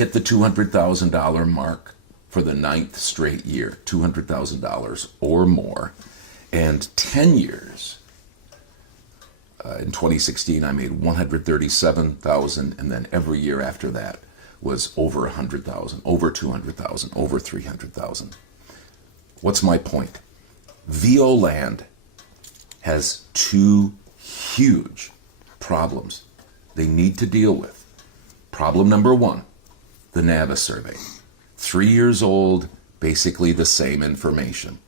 hit the $200,000 mark for the ninth straight year, $200,000 or more. And 10 years, in 2016, I made 137,000, and then every year after that was over 100,000, over 200,000, over 300,000. What's my point? VO Land has two huge problems they need to deal with. Problem number one, the NAVA survey. 3 years old, basically the same information.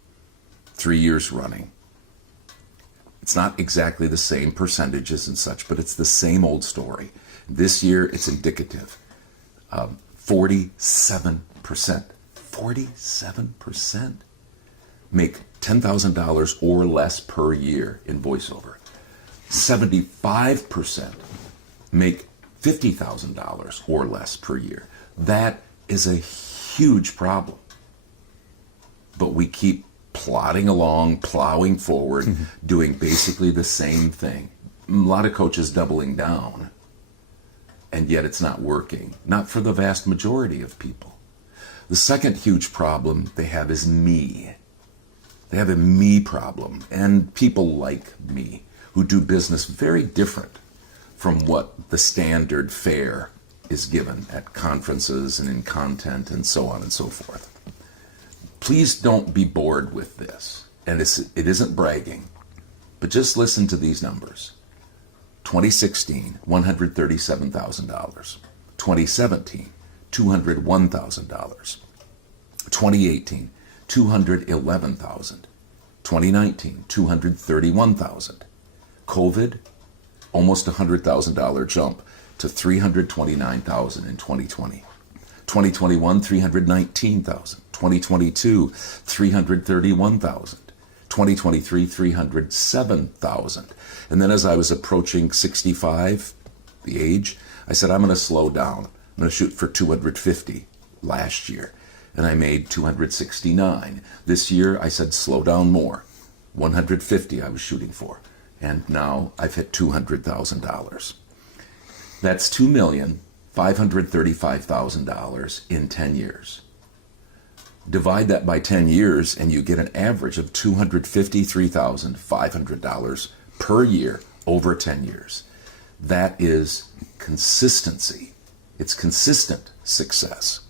3 years running. It's not exactly the same percentages and such, but it's the same old story. This year, it's indicative. 47%. 47% make $10,000 or less per year in voiceover. 75% make $50,000 or less per year. That is a huge problem. But we keep plodding along, plowing forward, doing basically the same thing. A lot of coaches doubling down, and yet it's not working. Not for the vast majority of people. The second huge problem they have is me. They have a me problem, and people like me who do business very different from what the standard fare is given at conferences and in content and so on and so forth. Please don't be bored with this. And it isn't bragging, but just listen to these numbers. 2016, $137,000. 2017, $201,000. 2018, $211,000. 2019, $231,000. COVID, almost $100,000 jump to $329,000 in 2020. 2021, $319,000. 2022, $331,000. 2023, $307,000. And then as I was approaching 65, the age, I said, I'm going to slow down. I'm going to shoot for 250 last year. And I made 269. This year, I said, slow down more. 150 I was shooting for. And now I've hit $200,000. That's $2,535,000 in 10 years. Divide that by 10 years and you get an average of $253,500 per year over 10 years. That is consistency. It's consistent success.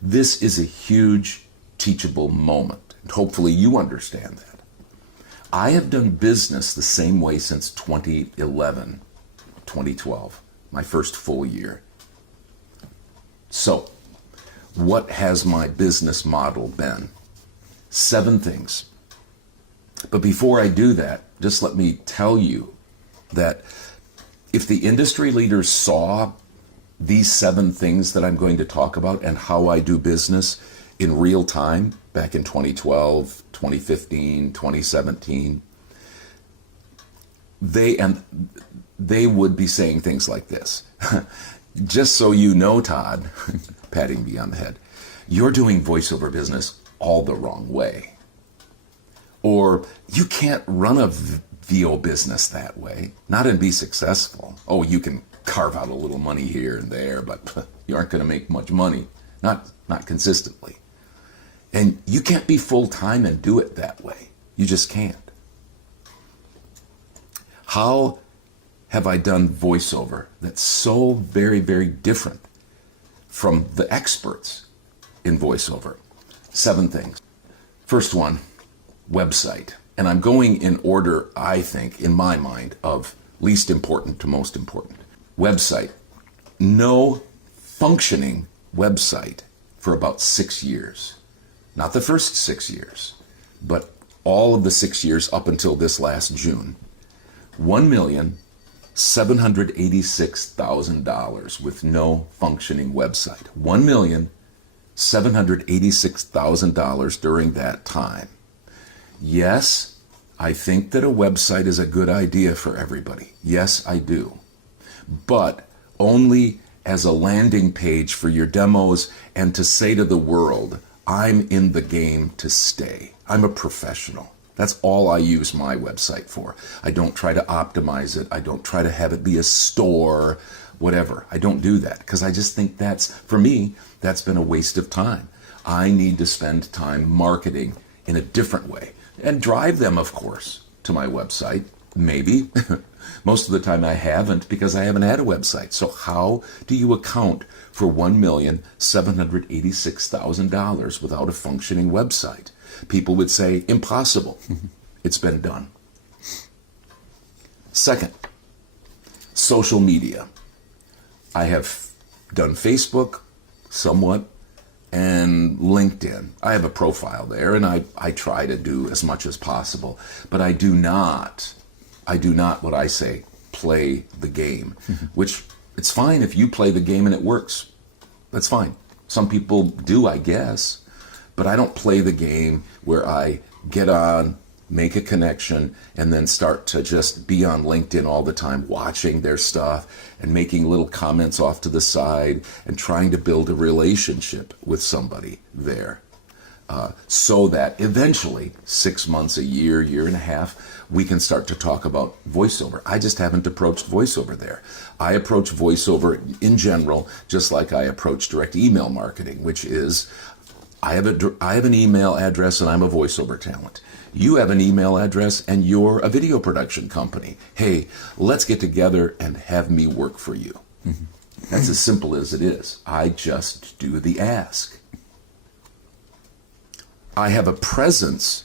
This is a huge teachable moment, and hopefully you understand that. I have done business the same way since 2011, 2012, my first full year. So, what has my business model been? 7 things. But before I do that, just let me tell you that if the industry leaders saw these 7 things that I'm going to talk about and how I do business in real time back in 2012, 2015, 2017, they would be saying things like this. Just so you know, Todd, patting me on the head, you're doing voiceover business all the wrong way. Or you can't run a VO business that way, not and be successful. Oh, you can carve out a little money here and there, but you aren't going to make much money, not consistently. And you can't be full-time and do it that way. You just can't. How have I done voiceover that's so very, very different from the experts in voiceover? 7 things. First one, website. And I'm going in order, I think, in my mind, of least important to most important. Website. No functioning website for about 6 years. Not the first 6 years, but all of the 6 years up until this last June. $1,786,000 with no functioning website. $1,786,000 during that time. Yes, I think that a website is a good idea for everybody. Yes, I do. But only as a landing page for your demos and to say to the world, I'm in the game to stay. I'm a professional. That's all I use my website for. I don't try to optimize it. I don't try to have it be a store whatever. I don't do that because I just think for me, that's been a waste of time. I need to spend time marketing in a different way and drive them, of course, to my website. Maybe. Most of the time I haven't because I haven't had a website. So how do you account for $1,786,000 without a functioning website? People would say, impossible. It's been done. Second, social media. I have done Facebook somewhat and LinkedIn. I have a profile there and I try to do as much as possible, but I do not what I say, play the game, which it's fine if you play the game and it works. That's fine. Some people do, I guess, but I don't play the game where I get on, make a connection, and then start to just be on LinkedIn all the time, watching their stuff and making little comments off to the side and trying to build a relationship with somebody there. So that eventually, 6 months, a year, year and a half, we can start to talk about voiceover. I just haven't approached voiceover there. I approach voiceover in general, just like I approach direct email marketing, which is I have an email address and I'm a voiceover talent. You have an email address and you're a video production company. Hey, let's get together and have me work for you. That's as simple as it is. I just do the ask. I have a presence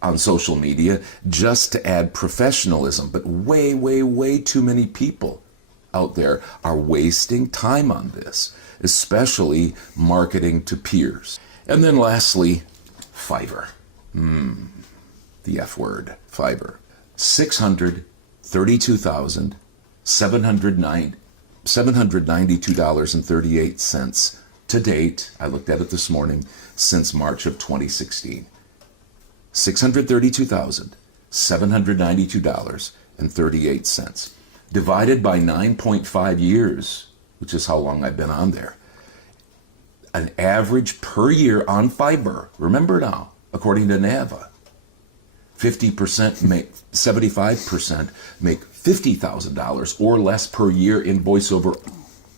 on social media just to add professionalism, but way, way, way too many people out there are wasting time on this, especially marketing to peers. And then lastly, Fiverr. The F word, Fiverr. $792.38 to date. I looked at it this morning, since March of 2016. $632,792.38. Divided by 9.5 years, which is how long I've been on there. An average per year on Fiverr, remember now, according to NAVA, 75% make $50,000 or less per year in voiceover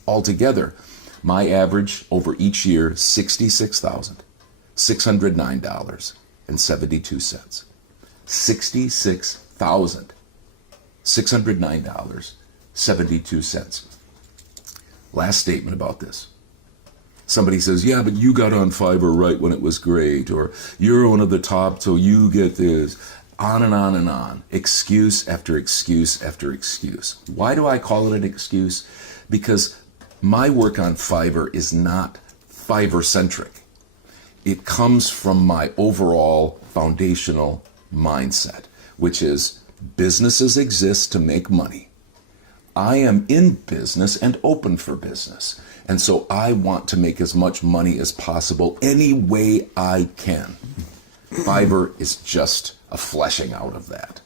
altogether. My average over each year, $66,609.72. $66,609.72. Last statement about this. Somebody says, yeah, but you got on Fiverr right when it was great, or you're one of the top, so you get this. On and on and on. Excuse after excuse after excuse. Why do I call it an excuse? Because my work on Fiverr is not Fiverr-centric. It comes from my overall foundational mindset, which is businesses exist to make money. I am in business and open for business. And so I want to make as much money as possible any way I can. Fiverr is just a fleshing out of that.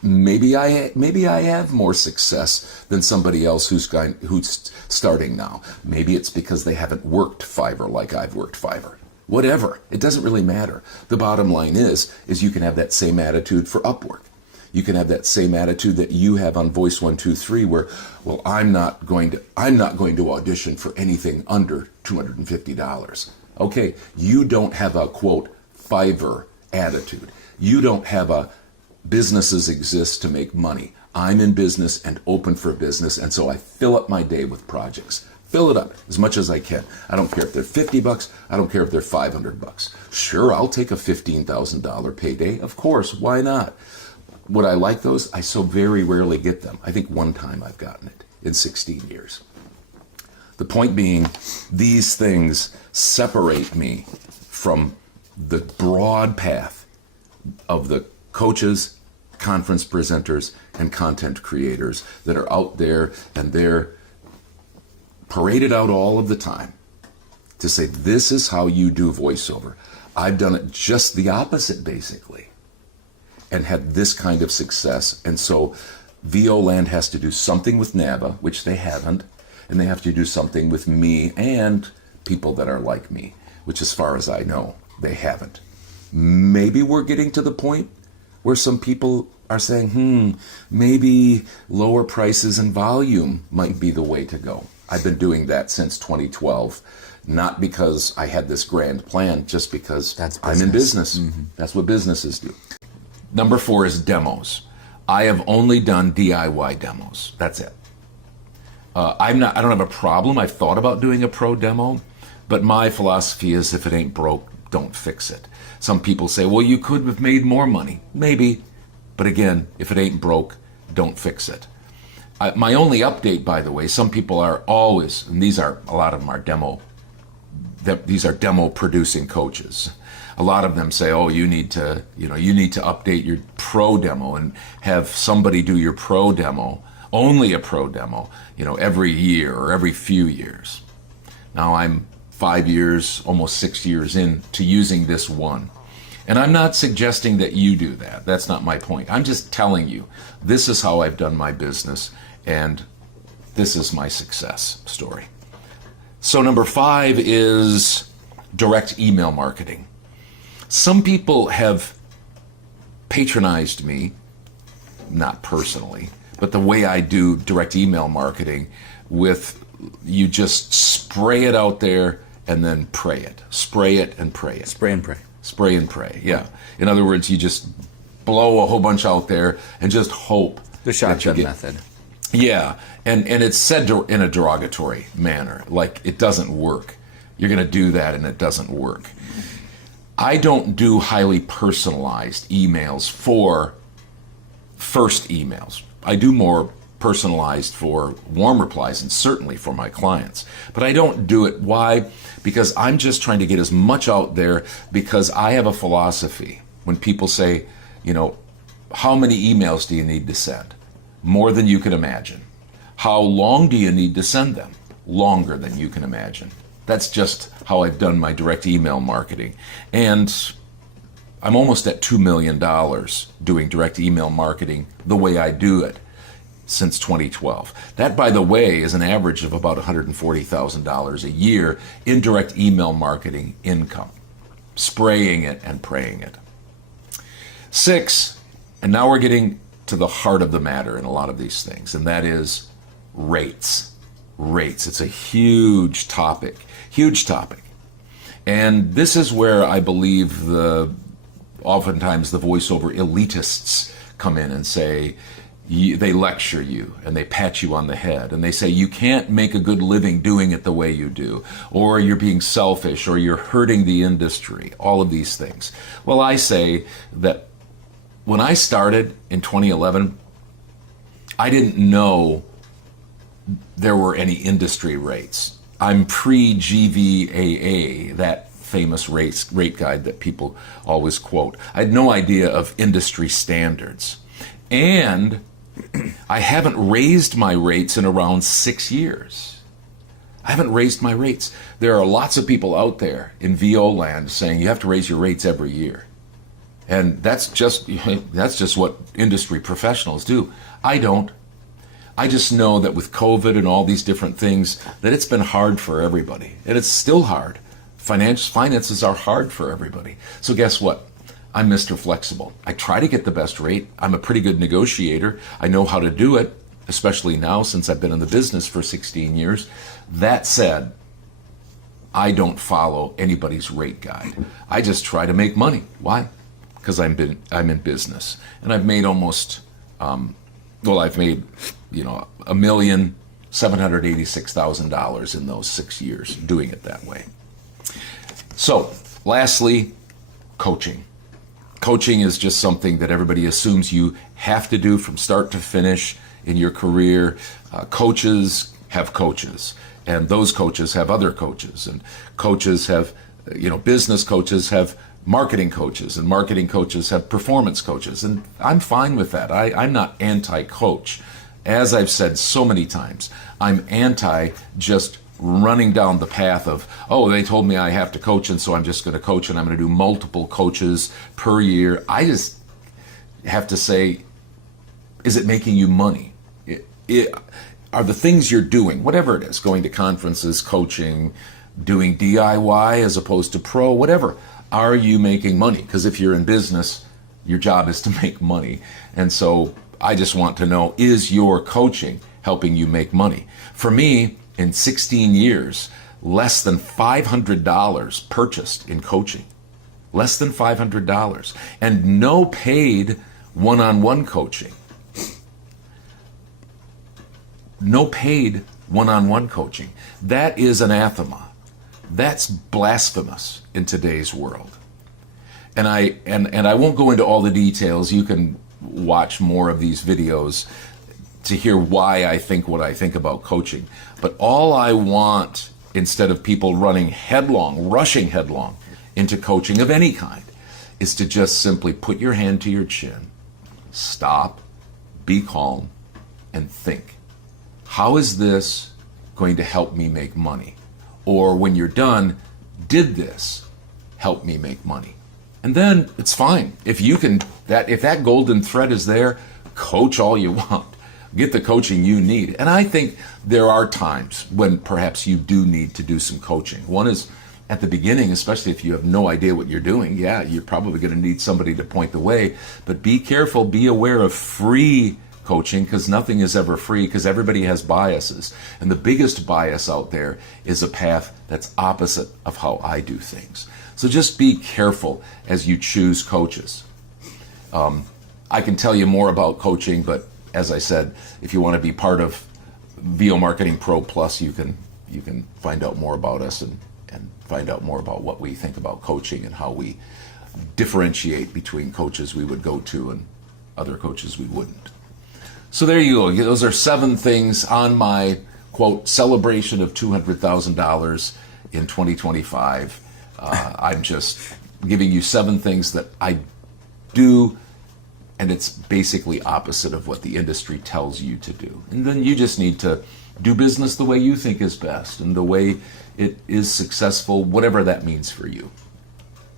Maybe I have more success than somebody else who's starting now. Maybe it's because they haven't worked Fiverr like I've worked Fiverr. Whatever. It doesn't really matter. The bottom line is you can have that same attitude for Upwork. You can have that same attitude that you have on Voice123 where, well, I'm not going to audition for anything under $250. Okay, you don't have a, quote, Fiverr attitude. You don't have a businesses exist to make money. I'm in business and open for business, and so I fill up my day with projects. Fill it up as much as I can. I don't care if they're $50. I don't care if they're $500. Sure, I'll take a $15,000 payday. Of course, why not? Would I like those? I so very rarely get them. I think one time I've gotten it in 16 years. The point being, these things separate me from the broad path of the coaches, conference presenters, and content creators that are out there, and they're paraded out all of the time to say, this is how you do voiceover. I've done it just the opposite, basically, and had this kind of success. And so VO Land has to do something with NAVA, which they haven't, and they have to do something with me and people that are like me, which as far as I know, they haven't. Maybe we're getting to the point where some people are saying, maybe lower prices and volume might be the way to go. I've been doing that since 2012, not because I had this grand plan, just because I'm in business. That's what businesses do. Number 4 is demos. I have only done DIY demos. That's it. I don't have a problem. I've thought about doing a pro demo, but my philosophy is if it ain't broke, don't fix it. Some people say, well, you could have made more money. Maybe. But again, if it ain't broke, don't fix it. My only update, by the way, some people are always, and a lot of them are these are demo producing coaches. A lot of them say, oh, you need to update your pro demo and have somebody do your pro demo, only a pro demo, every year or every few years. Now I'm 5 years, almost 6 years into using this one. And I'm not suggesting that you do that. That's not my point. I'm just telling you, this is how I've done my business, and this is my success story. So number 5 is direct email marketing. Some people have patronized me, not personally, but the way I do direct email marketing with you just spray it out there and then pray it. Spray it and pray it. Spray and pray. Spray and pray, yeah. In other words, you just blow a whole bunch out there and just hope. The shotgun method. Yeah, and it's said in a derogatory manner, like it doesn't work. You're going to do that and it doesn't work. I don't do highly personalized emails for first emails. I do more personalized for warm replies and certainly for my clients. But I don't do it. Why? Because I'm just trying to get as much out there, because I have a philosophy. When people say, how many emails do you need to send? More than you can imagine. How long do you need to send them? Longer than you can imagine. That's just how I've done my direct email marketing. And I'm almost at $2 million doing direct email marketing the way I do it since 2012. That, by the way, is an average of about $140,000 a year in direct email marketing income. Spraying it and praying it. 6, and now we're getting to the heart of the matter in a lot of these things, and that is rates. Rates. It's a huge topic. Huge topic. And this is where I believe oftentimes the voiceover elitists come in and say, they lecture you and they pat you on the head and they say you can't make a good living doing it the way you do, or you're being selfish, or you're hurting the industry, all of these things. Well, I say that when I started in 2011, I didn't know there were any industry rates. I'm pre-GVAA, that famous rate guide that people always quote. I had no idea of industry standards. And I haven't raised my rates in around 6 years. I haven't raised my rates. There are lots of people out there in VO land saying you have to raise your rates every year. And that's just what industry professionals do. I don't. I just know that with COVID and all these different things, that it's been hard for everybody. And it's still hard. Finances are hard for everybody. So guess what? I'm Mr. Flexible. I try to get the best rate. I'm a pretty good negotiator. I know how to do it, especially now since I've been in the business for 16 years. That said, I don't follow anybody's rate guide. I just try to make money. Why? Because I'm in business. And I've made almost, I've made, $1,786,000 in those 6 years doing it that way. So, lastly, coaching. Coaching is just something that everybody assumes you have to do from start to finish in your career. Coaches have coaches, and those coaches have other coaches, and coaches have, business coaches have marketing coaches, and marketing coaches have performance coaches, and I'm fine with that. I'm not anti-coach. As I've said so many times, I'm anti just running down the path of, they told me I have to coach, and so I'm just going to coach, and I'm going to do multiple coaches per year. I just have to say, is it making you money? Are the things you're doing, whatever it is, going to conferences, coaching, doing DIY as opposed to pro, whatever, are you making money? Because if you're in business, Your job is to make money. And so I just want to know, is your coaching helping you make money? For me, in 16 years, less than $500 purchased in coaching. Less than $500. And no paid one-on-one coaching. No paid one-on-one coaching. That is anathema. That's blasphemous in today's world. And I won't go into all the details. You can watch more of these videos to hear why I think what I think about coaching. But all I want, instead of people rushing headlong into coaching of any kind, is to just simply put your hand to your chin, stop, be calm, and think. How is this going to help me make money? Or when you're done, did this help me make money? And then it's fine. If that golden thread is there, coach all you want. Get the coaching you need. And I think there are times when perhaps you do need to do some coaching. One is at the beginning, especially if you have no idea what you're doing. Yeah, you're probably going to need somebody to point the way. But be careful, be aware of free coaching, because nothing is ever free, because everybody has biases. And the biggest bias out there is a path that's opposite of how I do things. So just be careful as you choose coaches. I can tell you more about coaching, but as I said, if you want to be part of VO Marketing Pro Plus, you can find out more about us and find out more about what we think about coaching and how we differentiate between coaches we would go to and other coaches we wouldn't. So there you go. Those are 7 things on my, quote, celebration of $200,000 in 2025. I'm just giving you 7 things that I do, and it's basically opposite of what the industry tells you to do. And then you just need to do business the way you think is best and the way it is successful, whatever that means for you.